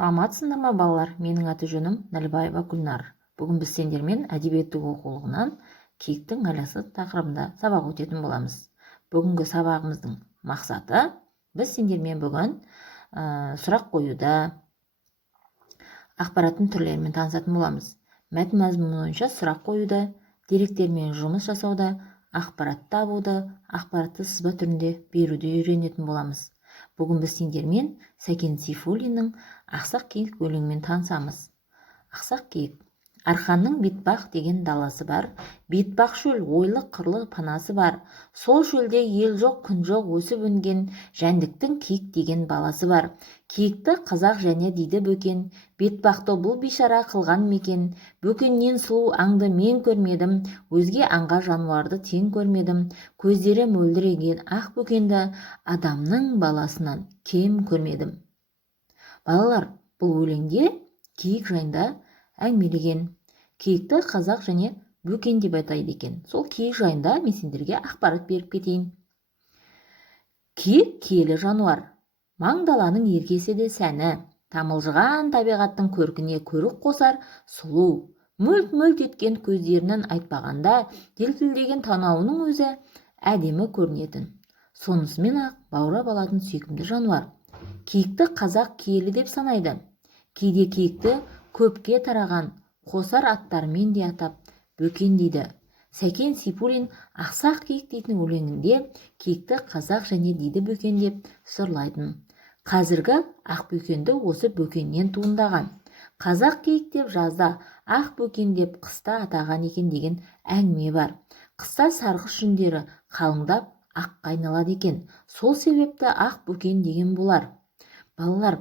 Саламатсыңдар ма балалар? Менің аты жөнім Нәлібаева Гүлнар. Бүгін біз сендермен әдебиеттік оқулығынан киіктің айласы тақырыбында сабақ өтетін боламыз. Бүгінгі сабағымыздың мақсаты біз сендермен бүгін сұрақ қоюда, ақпараттың түрлерімен танысатын боламыз. Мәтін мазмұны бойынша сұрақ қоюда, деректермен жұмыс жасауда, ақпарат табуды, ақпаратты сызба түрінде беруді үйренетін боламыз. Бүгін біз сендермен Сәкен Сейфуллиннің Ақсақ киік өлеңімен танысамыз. Ақсақ киік. Арқанның бетпақ деген даласы бар, бетпақ шөл ойлы қырлы панасы бар. Сол шөлде ел жоқ, күн жоқ, өсіп өнген жәндіктің киік деген баласы бар. Киікті қазақ және дейді бөкен, бетпақты бұл бейшара қылған мекен. Бөкеннен сұлу аңды мен көрмедім, өзге аңға жануарды тең көрмедім. Көздері мөлдіреген ақ бөкенді, адамның баласынан кем көрмедім. Балалар, бұл өлеңде киік жайында әңгімелеген. Киікті қазақ және бөкен деп атайды екен. Сол киік жайында мен сендерге ақпарат беріп кетейін. Киік киелі жануар, маңдаланың еркесі де сәні, тамылжыған табиғаттың көркіне көрік қосар сұлу. Мөлт-мөлт еткен көздерінің айтпағанда, делтілдеген танауының өзі әдемі көрінетін. Сонысымен ақ баурап алатын сүйкімді жануар. Киікті қазақ киелі деп санайды. Кейде киікті көпке тараған қосар аттарымен де атап бөкен дейді. Сәкен Сейфуллин Ақсақ киік дейтін өлеңінде киікті қазақ және дейді бөкен деп сырлайтын. Қазіргі ақбөкенді осы бөкеннен туындаған. Қазақ киік деп жазда, ақ бөкен деп қыста атаған екен деген әңгіме бар. Қыста сарғыш жүндері қалыңдап аққа айналады екен. Сол себепті ақ бөкен деген болар. Балалар,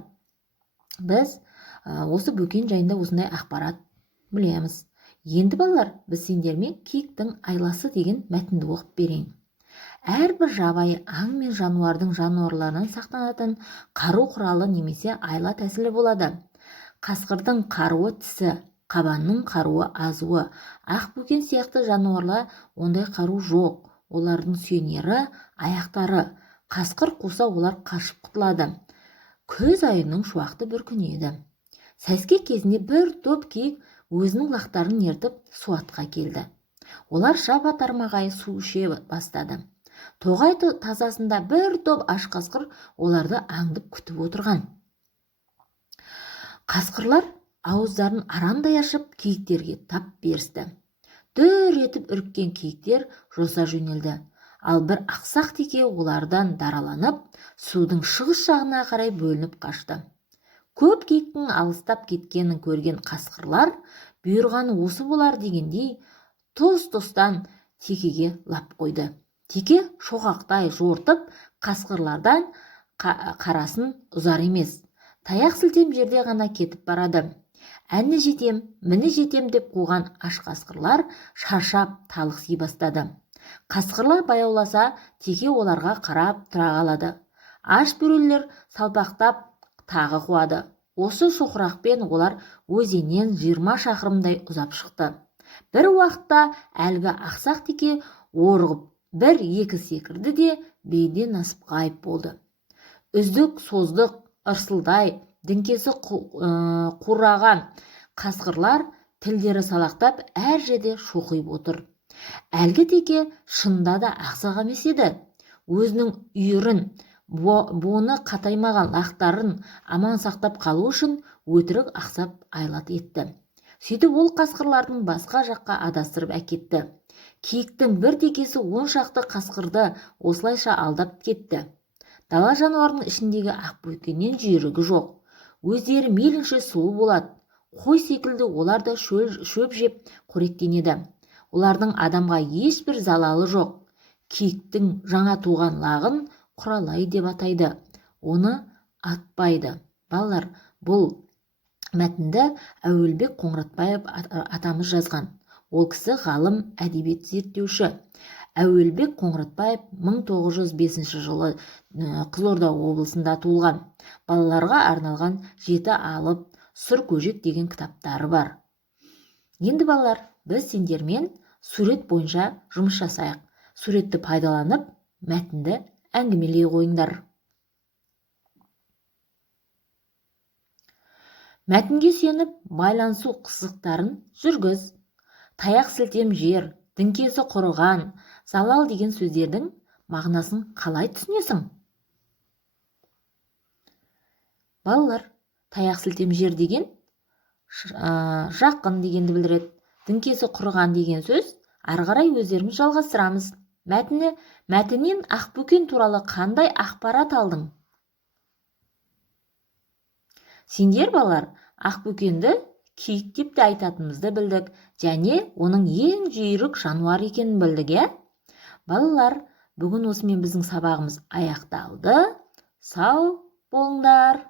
біз осы бөкен жайында осындай ақпарат білеміз. Енді балалар, біз сендермен киіктің айласы деген мәтінді оқып берейін. Әрбір жабайы аң мен жануарларынан сақтанатын қару құралы немесе айла тәсілі болады. Қасқырдың қаруы тісі, қабанның қаруы азуы. Ақ бөкен сияқты жануарлар ондай қару жоқ. Олардың сүйенері, аяқтары. Қасқыр қуса олар қашып құтылады. Күз айының шуақты бір күні еді. Сәске кезінде бір топ киік өзінің лақтарын ертіп суатқа келді. Олар жапа-тармағай су іше бастады. Тоғай тасасында бір топ аш қасқыр оларды аңдып күтіп отырған. Қасқырлар ауыздарын арандай ашып киіктерге тап берісті. Дүр етіп үріккен киіктер жоса жөнелді. Ал бір ақсақ теке олардан дараланып, судың шығыс жағына қарай бөлініп қашты. Көп киіктің алыстап кеткенін көрген қасқырлар бұйырғаны осы болар дегендей тұс-тұстан текеге лап қойды. Теке шоқақтай жортып қасқырлардан қарасын ұзар емес. Таяқ сілтем жерде ғана кетіп барады. Әні жетем, міні жетем деп қуған аш қасқырлар шаршап талықси бастады. Қасқырлар баяуласа, теке оларға қарап тұра қалады. Аш бөрелер салпақтап тағы қуады. Осы шоқырақпен олар өзеннен 20 шақырымдай ұзап шықты. Бір уақытта әлгі ақсақ теке орғып бір-екі секірді де бейден асып ғайып болды. Үздік создық ырсылдай діңкесі қураған қасқырлар тілдері салақтап әр жерде шоқиып отыр. Әлгі теке шынында да ақсақ емес еді. Өзінің үйірін, буыны қатаймаған лақтарын аман сақтап қалу үшін өтірік ақсап айлат етті. Сөйтіп ол қасқырлардың басқа жаққа адастырып әкетті. Киіктің бір текесі 10 шақты қасқырды осылайша алдап кетті. Дала жануарының ішіндегі ақбөкеннен жүйрігі жоқ. Өздері мейлінше сұлу болады. Қой секілді олар да шөп жеп қоректенеді. Олардың адамға ешбір залалы жоқ. Киіктің жаңа туған лағын құралай деп атайды. Оны атпайды. Балалар, бұл мәтінді Әуелбек Қоңыратбаев атамыз жазған. Ол кісі ғалым, әдебиет зерттеуші. Әуелбек Қоңыратбаев 1905 жылы Қызылорда облысында туылған. Балаларға арналған Жеті алып, Сұр көжек деген кітаптары бар. Енді балалар, біз сендермен сурет бойынша жұмыс жасайық. Суретті пайдаланып, мәтінді әңгімелей қойыңдар. мәтінге сүйеніп байланысу қызықтарын жүргіз. Таяқ сілтем жер, діңкесі құрыған, залал деген сөздердің мағынасын қалай түсінесің? Балалар, таяқ сілтем жер деген жақын дегенді білдіреді. Діңкесі құрыған деген сөз ары қарай өздеріміз жалғастырамыз. Мәтіннен Ақбөкен туралы қандай ақпарат алдың? Сендер балалар Ақбөкенді киік деп те айтатынымызды білдік, және оның ең жүйрік жануар екенін білдік, иә? Балалар, бүгін осымен біздің сабағымыз аяқталды. Сау болыңдар.